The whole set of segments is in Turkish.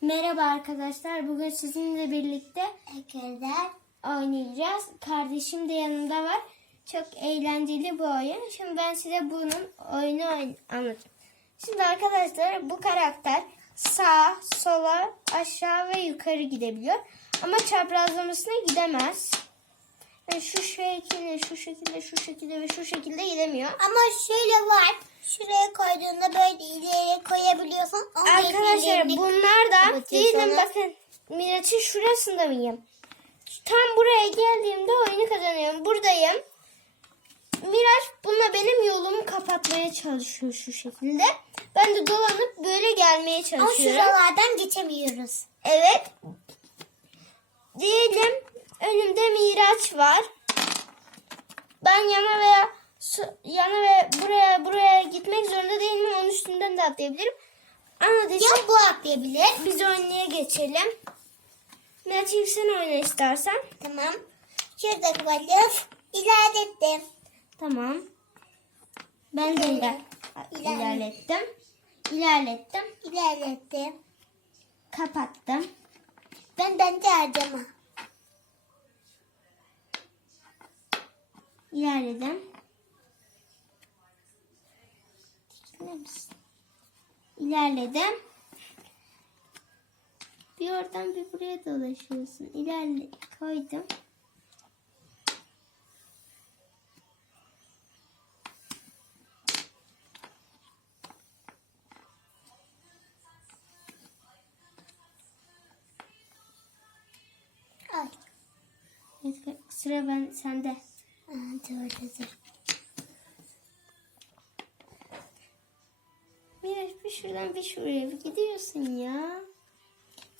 Merhaba arkadaşlar. Bugün sizinle birlikte Arkadaşlar. oynayacağız. Kardeşim de yanında var. Çok eğlenceli bu oyun. Şimdi ben size bunun oyunu anlatayım. Şimdi arkadaşlar bu karakter sağa, sola, aşağı ve yukarı gidebiliyor. Ama çaprazlamasına gidemez. Yani şu şekilde, şu şekilde, şu şekilde ve şu şekilde gidemiyor. Ama şöyle var. Şuraya koyduğunda böyle ileriye koyabiliyorsun. Ama Arkadaşlar bunlardan kapatıyorsunuz. değilim bakın. Miraç'ın şurasında mıyım? Tam buraya geldiğimde oyunu kazanıyorum. Buradayım. Miraç bununla benim yolumu kapatmaya çalışıyor şu şekilde. Ben de dolanıp böyle gelmeye Ama çalışıyorum. şuralardan geçemiyoruz. Evet. Diyelim önümde Miraç var. Ben yana veya yana ve buraya buraya gitmek zorunda değilim. Onun üstünden de atlayabilirim. Anladıysan Ya bu atlayabilir. biz oynaya geçelim. Miraç ilk sen oyna istersen. Tamam. Şurada koyalım. İlerlettim. Tamam. Ben de iler İlerle. ilerlettim. İlerlettim. İlerlettim. Kapattım. Ben bence harcama. İlerledim. İlerledim. Bir oradan bir buraya dolaşıyorsun. İlerle koydum. Ay. Sıra ben sende. Dur. Miraç bir şuradan bir şuraya bir gidiyorsun ya.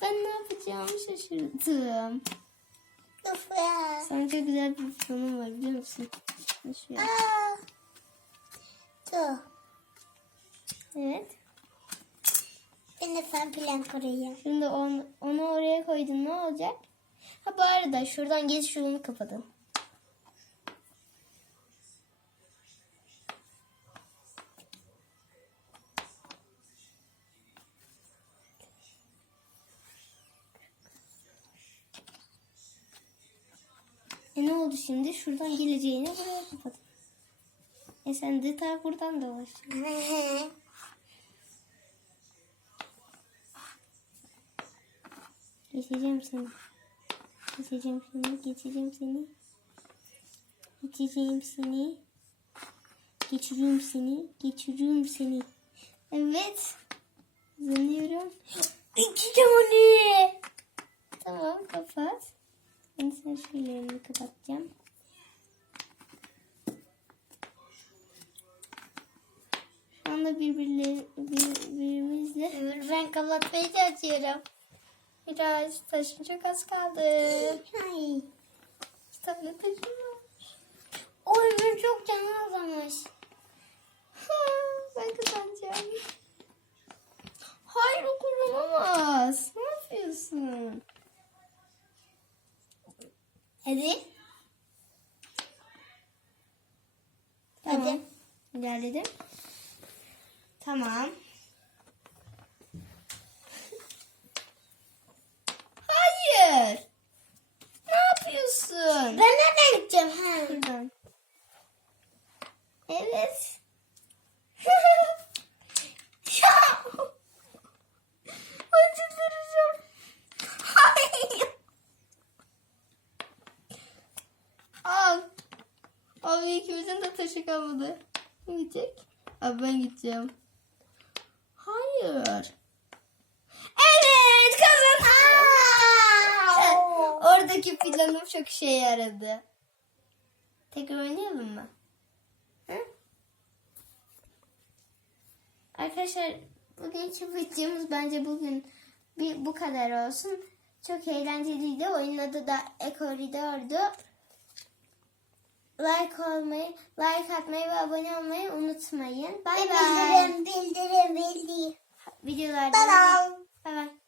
Ben ne yapacağımı şaşırdım. Sana çok güzel bir planım var biliyor musun? Aa. Dur. Evet. Ben de sen plan kurayım. Şimdi onu, onu oraya koydun ne olacak? Ha bu arada şuradan geçiş yolunu kapadın. E ne oldu şimdi? Şuradan geleceğini buraya kapadın. E sen de ta buradan dolaş. Geçeceğim seni. Geçeceğim seni. Geçeceğim seni. Geçeceğim seni. Geçiriyorum seni. Geçiriyorum seni. Evet. Zanıyorum. Geçeceğim anda birbirleri, birbirimizle Ömür ben kapatmaya çalışıyorum. biraz taşın çok az kaldı. Ay. Kitapla taşınmış. O ömür çok canı azalmış. Ben kazanacağım. Hayır o kullanamaz. Ne yapıyorsun? Hadi. Tamam. Hadi. İlerledim. Tamam. Hayır. Ne yapıyorsun? Ben nereden gideceğim? Ha. Buradan. Evet. ya. Acıtıracağım. Hayır. Al. Abi ikimizin de taşı kalmadı. Gidecek? Abi ben gideceğim. Hayır. Evet kazandım. Oradaki planım çok işe yaradı. Tekrar oynayalım mı? Hı? Arkadaşlar bugünkü videomuz bence bugün bir bu kadar olsun. Çok eğlenceliydi. Oyunun adı da Ekoridor'du. Like olmayı, like atmayı ve abone olmayı unutmayın. Bay bay. Bildirim, bildirim, bildirim. Videolarda. Bye bye. Bay bay.